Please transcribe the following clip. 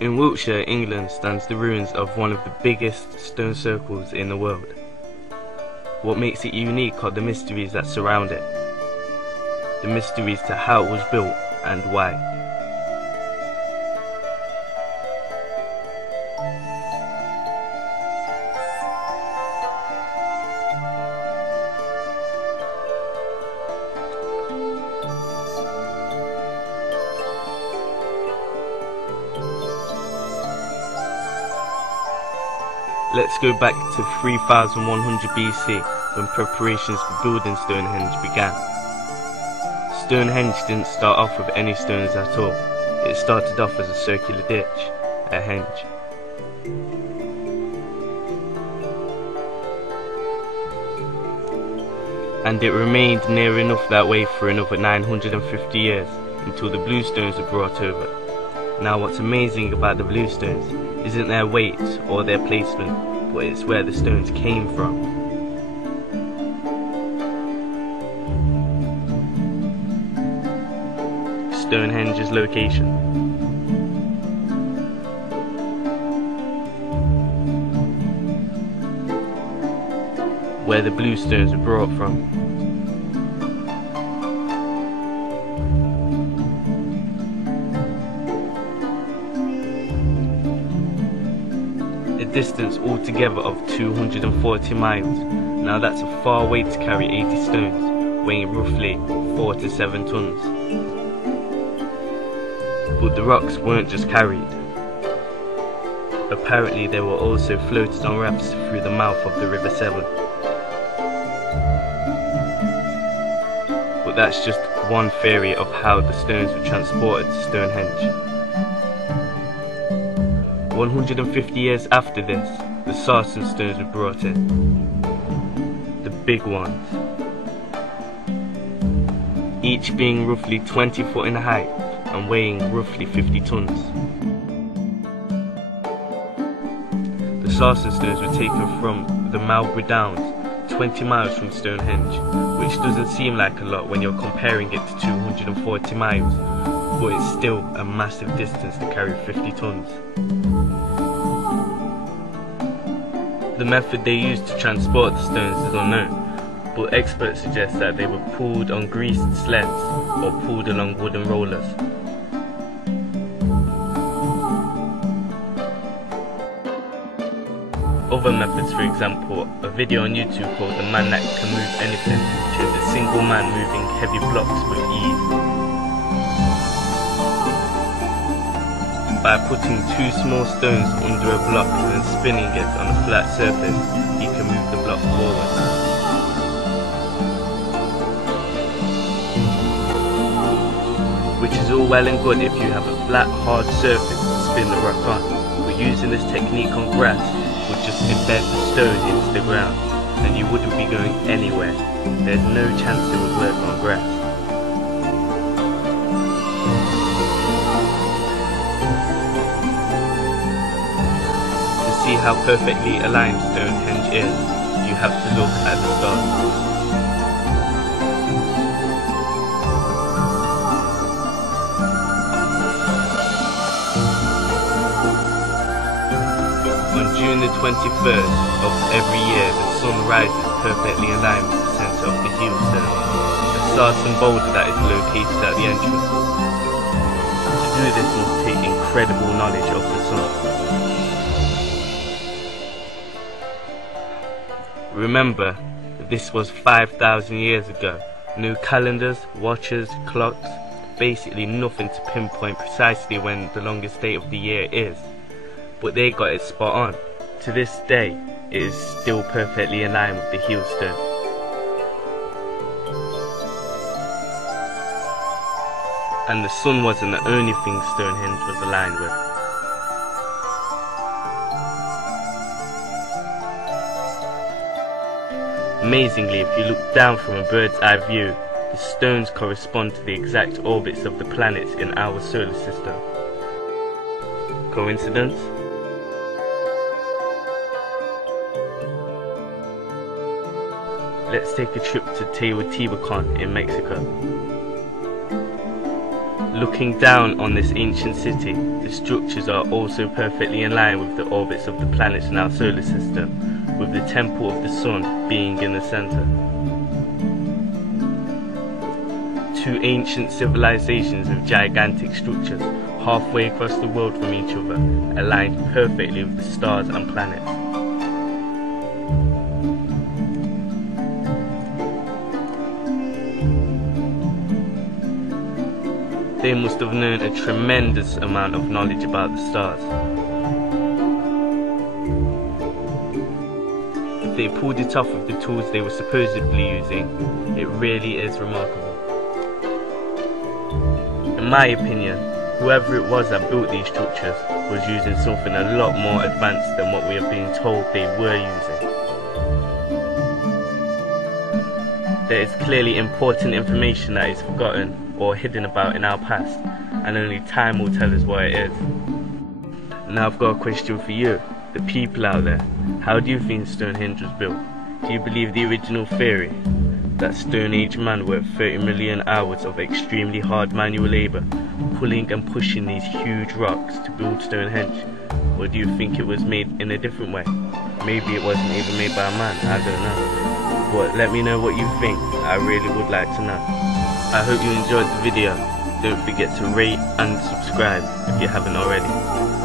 In Wiltshire, England, stands the ruins of one of the biggest stone circles in the world. What makes it unique are the mysteries that surround it. The mysteries to how it was built and why. Let's go back to 3100 BC when preparations for building Stonehenge began. Stonehenge didn't start off with any stones at all. It started off as a circular ditch, a henge. And it remained near enough that way for another 950 years until the bluestones were brought over. Now what's amazing about the bluestones isn't their weight or their placement, but it's where the stones came from. Stonehenge's location. Where the bluestones were brought from. A distance altogether of 240 miles. Now that's a far way to carry 80 stones, weighing roughly 4 to 7 tons. But the rocks weren't just carried. Apparently they were also floated on rafts through the mouth of the River Severn. But that's just one theory of how the stones were transported to Stonehenge. 150 years after this, the sarsen stones were brought in. The big ones. Each being roughly 20 foot in height and weighing roughly 50 tons. The sarsen stones were taken from the Marlborough Downs, 20 miles from Stonehenge, which doesn't seem like a lot when you're comparing it to 240 miles, but it's still a massive distance to carry 50 tons. The method they used to transport the stones is unknown, but experts suggest that they were pulled on greased sleds or pulled along wooden rollers. Other methods, for example, a video on YouTube called "The Man That Can Move Anything" shows a single man moving heavy blocks with ease. By putting 2 small stones under a block and then spinning it on a flat surface, he can move the block forward. Which is all well and good if you have a flat, hard surface to spin the rock on, but using this technique on grass would just embed the stone into the ground, and you wouldn't be going anywhere. There's no chance it would work on grass. To see how perfectly aligned Stonehenge is, you have to look at the stars. On June the 21st of every year, the sun rises perfectly aligned with the centre of the heelstone, a sarsen boulder that is located at the entrance. To do this must take incredible knowledge of the sun. Remember, this was 5,000 years ago. No calendars, watches, clocks, basically nothing to pinpoint precisely when the longest day of the year is. But they got it spot on. To this day, it is still perfectly in line with the heelstone. And the sun wasn't the only thing Stonehenge was aligned with. Amazingly, if you look down from a bird's eye view, the stones correspond to the exact orbits of the planets in our solar system. Coincidence? Let's take a trip to Teotihuacan in Mexico. Looking down on this ancient city, the structures are also perfectly in line with the orbits of the planets in our solar system, with the temple of the sun being in the center. Two ancient civilizations with gigantic structures halfway across the world from each other, aligned perfectly with the stars and planets. They must have known a tremendous amount of knowledge about the stars. If they pulled it off with the tools they were supposedly using, it really is remarkable. In my opinion, whoever it was that built these structures was using something a lot more advanced than what we are being told they were using. There is clearly important information that is forgotten or hidden about in our past, and only time will tell us what it is. Now I've got a question for you, the people out there. How do you think Stonehenge was built? Do you believe the original theory that Stone Age man worked 30 million hours of extremely hard manual labour, pulling and pushing these huge rocks to build Stonehenge? Or do you think it was made in a different way? Maybe it wasn't even made by a man, I don't know. But let me know what you think, I really would like to know. I hope you enjoyed the video. Don't forget to rate and subscribe if you haven't already.